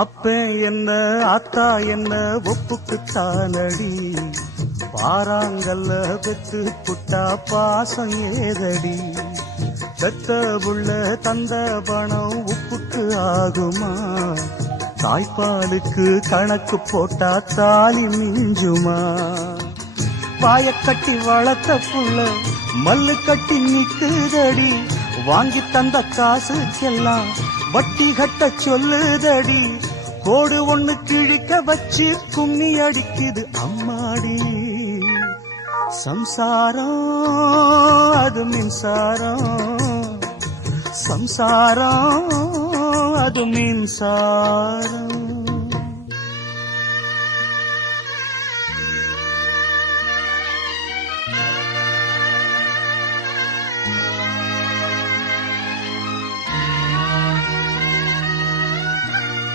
அப்ப என்ன அத்தா என்ன ஒப்புக்குத்தானடி, பாராங்கல்ல பெத்து புட்டா பாசம் ஏதடி, பெத்த புள்ள தந்த பணம் உப்புக்கு ஆகுமா, தாய்ப்பாலுக்கு கணக்கு போட்டா தாலி மிஞ்சுமா, வாய கட்டி வளர்த்த புள்ள மல்லு கட்டி நிக்குதடி, வாங்கி தந்த காசுக்கெல்லாம் வட்டி கட்ட சொல்லுதடி, கோடு ஒண்ணு கிழிக்க வச்சு கும்மி அடிக்குது அம்மாடி, சம்சாரம் அது மின்சாரம், சம்சாரம் அது மின்சாரம்.